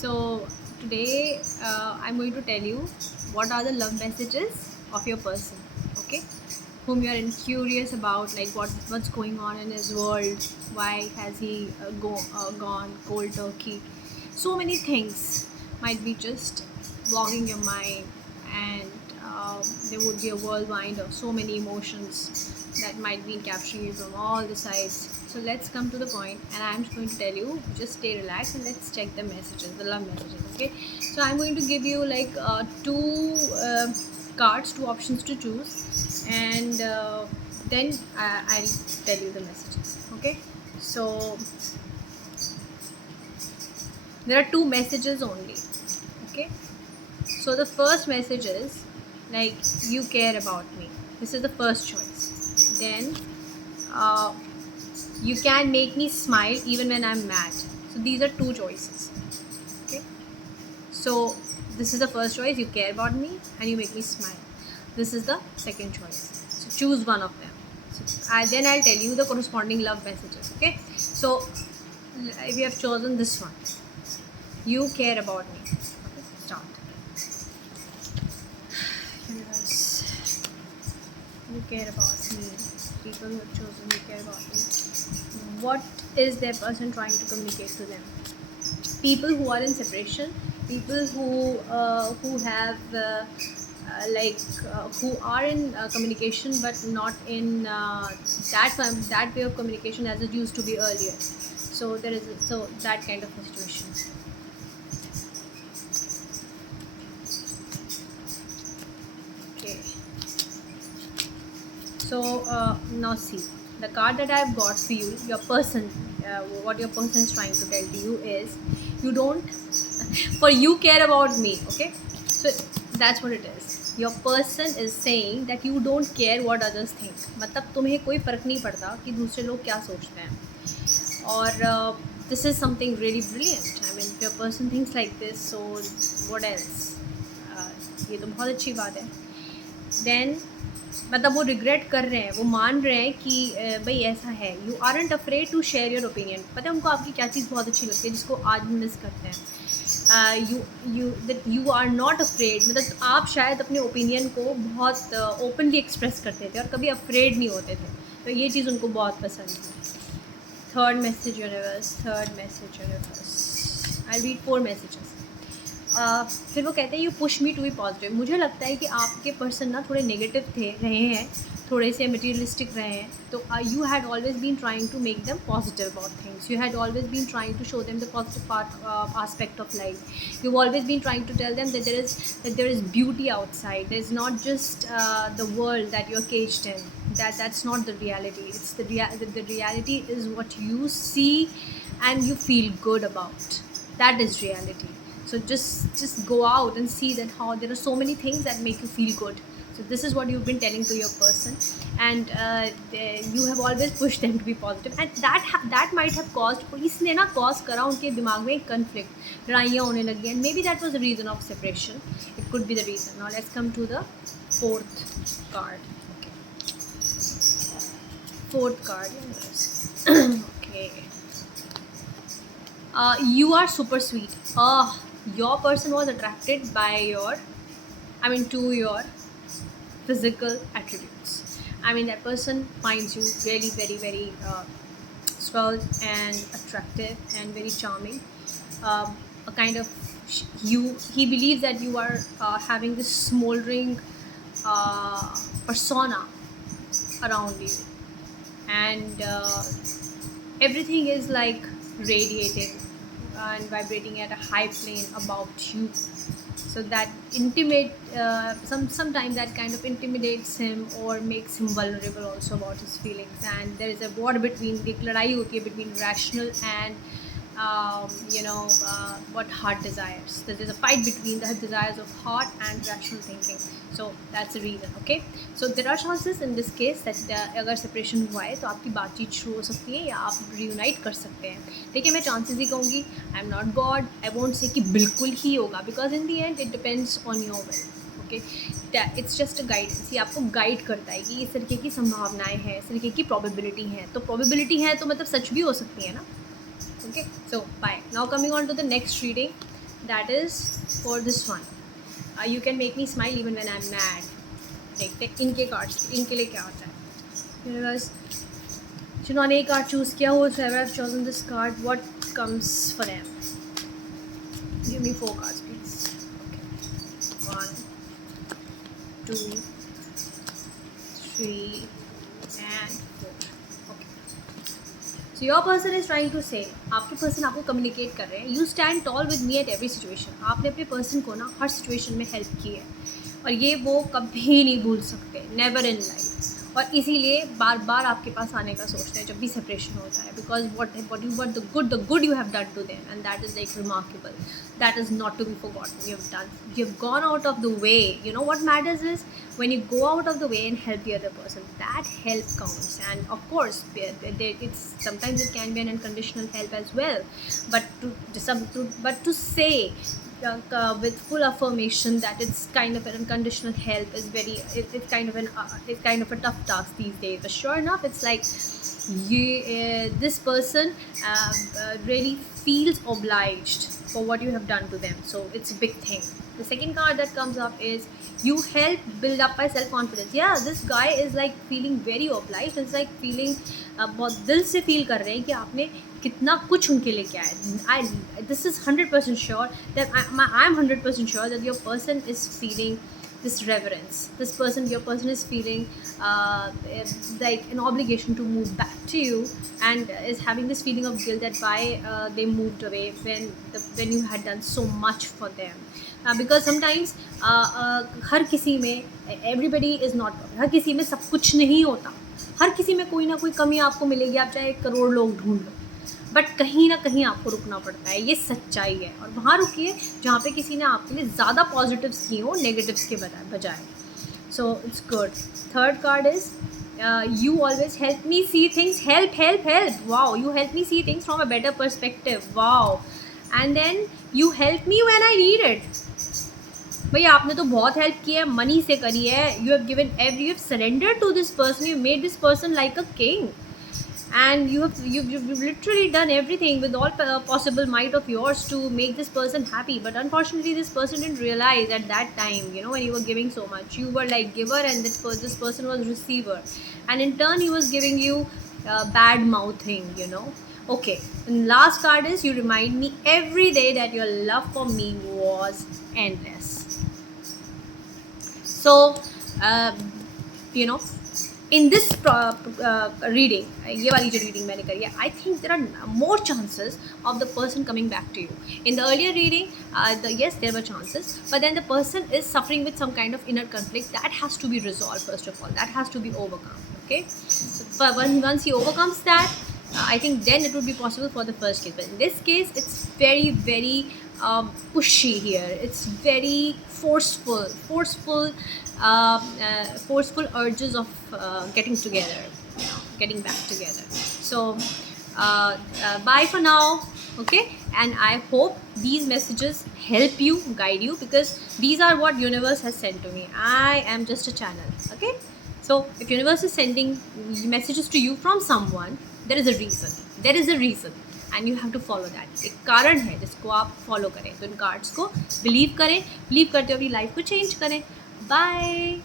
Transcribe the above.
So today I'm going to tell you what are the love messages of your person, okay? Whom you are curious about, like what's going on in his world, why has he gone cold turkey? So many things might be just blogging your mind, and there would be a whirlwind of so many emotions that might be capturing you from all the sides. So let's come to the point, and I'm going to tell you, just stay relaxed and let's check the messages, the love messages. Okay, so I'm going to give you like two cards, two options to choose, and then I'll tell you the messages. Okay, so there are two messages only. Okay, so the first message is like, you care about me. This is the first choice. Then uh, you can make me smile even when I'm mad. So these are two choices. Okay, so this is the first choice, you care about me and you make me smile. This is the second choice, so choose one of them. So then I'll tell you the corresponding love messages. Okay, so if you have chosen this one, you care about me. Okay, start. Universe, you care about me. People who have chosen you care about me. What is their person trying to communicate to them? People who are in separation, people who have who are in communication but not in that way of communication as it used to be earlier. So there is that kind of a situation. Okay, so now see the card that I've got for you. Your person, what your person is trying to tell to you is, you don't for you care about me. Okay, so that's what it is. Your person is saying that you don't care what others think. मतलब तुम्हें कोई फ़र्क नहीं पड़ता कि दूसरे लोग क्या सोचते हैं. और this is something really brilliant. I mean, if your person thinks like this, so what else? ये तो बहुत अच्छी बात है. Then मतलब वो रिग्रेट कर रहे हैं, वो मान रहे हैं कि भाई ऐसा है. You aren't afraid to share your opinion. पता है उनको आपकी क्या चीज़ बहुत अच्छी लगती है जिसको आज भी मिस करते हैं. यू आर नॉट अफ्रेड, मतलब आप शायद अपने ओपिनियन को बहुत ओपनली एक्सप्रेस करते थे और कभी अफ्रेड नहीं होते थे. तो ये चीज़ उनको बहुत पसंद है. Third message universe, I read 4 messages. फिर वो कहते हैं you push me to be positive. मुझे लगता है कि आपके पर्सन ना थोड़े नेगेटिव रहे हैं, थोड़े से मटीरियलिस्टिक रहे हैं. तो you had always been trying to make them positive about things. You had always been trying to show them the positive part aspect of life. You've always been trying to tell them that there is beauty outside. There's not just the world that you're caged in. That's not the reality. It's the reality is what you see and you feel good about. That is reality. So just go out and see that how there are so many things that make you feel good. So this is what you've been telling to your person, and you have always pushed them to be positive, and that might have caused, इसने ना cause करा उनके दिमाग में एक conflict, लड़ाइयाँ होने लगी, and maybe that was the reason of separation. It could be the reason. Now let's come to the fourth card. Okay, fourth card. Okay. You are super sweet. Your person was attracted by to your physical attributes. I mean, that person finds you really very, very swell and attractive and very charming. A kind of he believes that you are having this smoldering persona around you, and everything is like radiating and vibrating at a high plane about you. So that sometimes that kind of intimidates him or makes him vulnerable also about his feelings. And there is a war between, एक लड़ाई होती है between rational and what heart desires. So there's a fight between the desires of heart and rational thinking. So that's the reason. Okay, so there are chances in this case that अगर separation हुआ है तो आपकी बातचीत शुरू हो सकती है या आप reunite कर सकते हैं. देखिए, मैं chances ही कहूँगी. I am not God. I won't say कि बिल्कुल ही होगा, because in the end it depends on your will. Okay, it's just a guidance. ये आपको गाइड करता है कि इस तरीके की संभावनाएं हैं, इस तरीके की probability है. तो probability है तो मतलब सच भी हो सकती है ना. Okay, so bye. Now coming on to the next reading. that is for this one. You can make me smile even when I'm mad. देखते हैं इनके कार्ड्स, इनके लिए क्या होता है। यूनिवर्स, जिन्होंने ये कार्ड चूज़ किया, whoever have chosen this card, what comes for them? Give me 4 cards please. Okay. 1, 2, 3 and 4. Okay. So your person is trying to say, आपके पर्सन आपको कम्युनिकेट कर रहे हैं, you stand toll with me at every situation. आपने अपने person को ना हर situation में हेल्प की है और ये वो कभी नहीं भूल सकते, नेवर इन लाइफ। और इसीलिए बार बार आपके पास आने का सोचते हैं जब भी सेपरेशन होता है, because what the good you have done to them, and that is like remarkable, that is not to be forgotten. You have gone out of the way. You know what matters is when you go out of the way and help the other person, that help counts. And of course it's sometimes it can be an unconditional help as well, but to say with full affirmation that it's kind of an unconditional help is it's kind of a tough task these days. But sure enough, it's like this person really feels obliged for what you have done to them, so it's a big thing. The second card that comes up is you help build up my self-confidence. Yeah, this guy is like feeling very obliged. It's like feeling बहुत दिल से feel कर रहे हैं कि आपने कितना कुछ उनके लिए किया है. This is 100% sure that I'm 100% sure that your person is feeling this reverence. Your person is feeling like an obligation to move back to you, and is having this feeling of guilt that why they moved away when you had done so much for them. Because sometimes हर किसी में everybody is not perfect. हर किसी में सब कुछ नहीं होता. हर किसी में कोई ना कोई कमी आपको मिलेगी, आप चाहे 1 करोड़ लोग ढूंढ लो, बट कहीं ना कहीं आपको रुकना पड़ता है. ये सच्चाई है. और वहाँ रुकिए जहाँ पे किसी ने आपके लिए ज़्यादा पॉजिटिव्स किए हो नेगेटिव्स के बजाय. So it's good. Third card is you always help me see things. Help. Wow, you help me see things from a better perspective. Wow. And then you help me when I need it. भैया आपने तो बहुत help की है, money से करी है. You have surrender to this person. You made this person like a king, and you've literally done everything with all possible might of yours to make this person happy. But unfortunately this person didn't realize at that time, when you were giving so much, you were like giver and this person was receiver, and in turn he was giving you bad mouthing. Okay, and last card is you remind me every day that your love for me was endless. So in this reading, ये वाली जो reading मैंने करी है, I think there are more chances of the person coming back to you. In the earlier reading, yes, there were chances, but then the person is suffering with some kind of inner conflict that has to be resolved first of all. That has to be overcome. Okay, so once he overcomes that, I think then it would be possible for the first case. But in this case, it's very, very pushy here. It's very forceful urges of getting together, getting back together. So bye for now. Okay, and I hope these messages help you, guide you, because these are what universe has sent to me. I am just a channel. Okay, so if universe is sending messages to you from someone, there is a reason and you have to follow that. एक कारण है जिसको आप follow करें. तो इन cards को believe करते हुए अपनी लाइफ को चेंज करें. बाय.